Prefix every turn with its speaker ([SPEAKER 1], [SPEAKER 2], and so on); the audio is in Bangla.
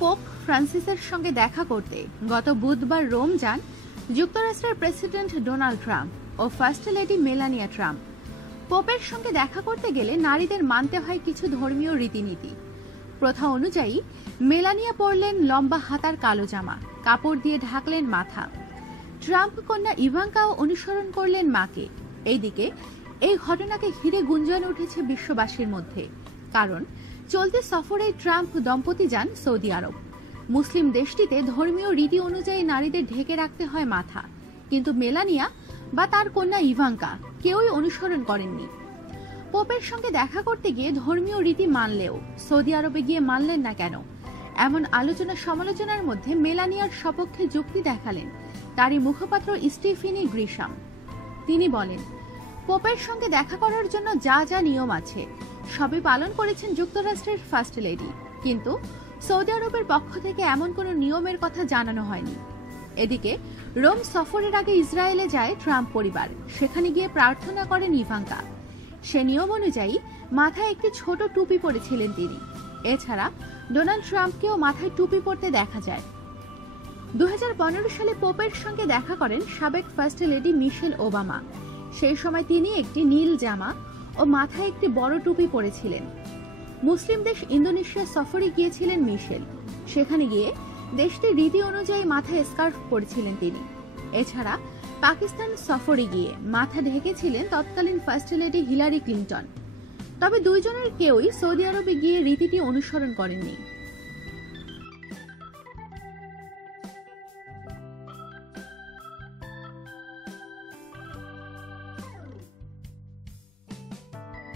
[SPEAKER 1] পোপ ফ্রান্সিসের সঙ্গে দেখা করতে গত বুধবার রোম যান যুক্তরাষ্ট্রের প্রেসিডেন্ট ডোনাল্ড ট্রাম্প ও ফার্স্ট লেডি মেলানিয়া ট্রাম্প। পোপের সঙ্গে দেখা করতে গেলে নারীদের মানতে হয় কিছু ধর্মীয় রীতিনীতি। প্রথা অনুযায়ী, মেলানিয়া পরলেন লম্বা হাতার কালো জামা, কাপড় দিয়ে ঢাকলেন মাথা। ট্রাম্প কন্যা ইভাঙ্কাও অনুসরণ করলেন মাকে। এইদিকে, এই ঘটনাকে ঘিরে গুঞ্জন উঠেছে বিশ্ববাসীর মধ্যে, কারণ চলতি সফরে ট্রাম্প দম্পতি যান সৌদি আরব। মুসলিম দেশটিতে ধর্মীয় রীতি অনুযায়ী নারীদের ঢেকে রাখতে হয় মাথা। কিন্তু মেলানিয়া বা তার কন্যা ইভাঙ্কা কেউই অনুসরণ করেননি। পোপের সঙ্গে দেখা করতে গিয়ে ধর্মীয় রীতি মানলেও সৌদি আরবে গিয়ে মানলেন না কেন? এমন আলোচনা সমালোচনার মধ্যে মেলানিয়ার সপক্ষে যুক্তি দেখালেন তারই মুখপাত্র স্টিফিনি গ্রিসাম তিনি বলেন পোপের সঙ্গে দেখা করার জন্য যা যা নিয়ম আছে, সবই পালন করেছেন যুক্তরাষ্ট্রের ফার্স্ট লেডি। কিন্তু সৌদি আরবের পক্ষ থেকে এমন কোনো নিয়মের কথা জানানো হয়নি। এদিকে, রোম সফরের আগে ইসরায়েলে যায় ট্রাম্প পরিবার, সেখানে গিয়ে প্রার্থনা করেন ইভাঙ্কা। সে নিয়ম অনুযায়ী মাথায় একটি ছোট টুপি পরেছিলেন তিনি। এছাড়া, ডোনাল্ড ট্রাম্পকেও মাথায় টুপি পরতে দেখা যায়। দু হাজার পনেরো সালে পোপের সঙ্গে দেখা করেন সাবেক ফার্স্ট লেডি মিশেল ওবামা। সেই সময় তিনি একটি নীল জামা ও মাথায় একটি বড় টুপি পরেছিলেন। মুসলিম দেশ ইন্দোনেশিয়া সফরে গিয়েছিলেন মিশেল। সেখানে গিয়ে দেশটির রীতি অনুযায়ী মাথায় স্কার্ফ পরেছিলেন তিনি। এছাড়া পাকিস্তান সফরে গিয়ে মাথা ঢেকেছিলেন তৎকালীন ফার্স্ট লেডি হিলারি ক্লিন্টন। তবে দুইজনের কেউই সৌদি আরবে গিয়ে রীতিটি অনুসরণ করেননি।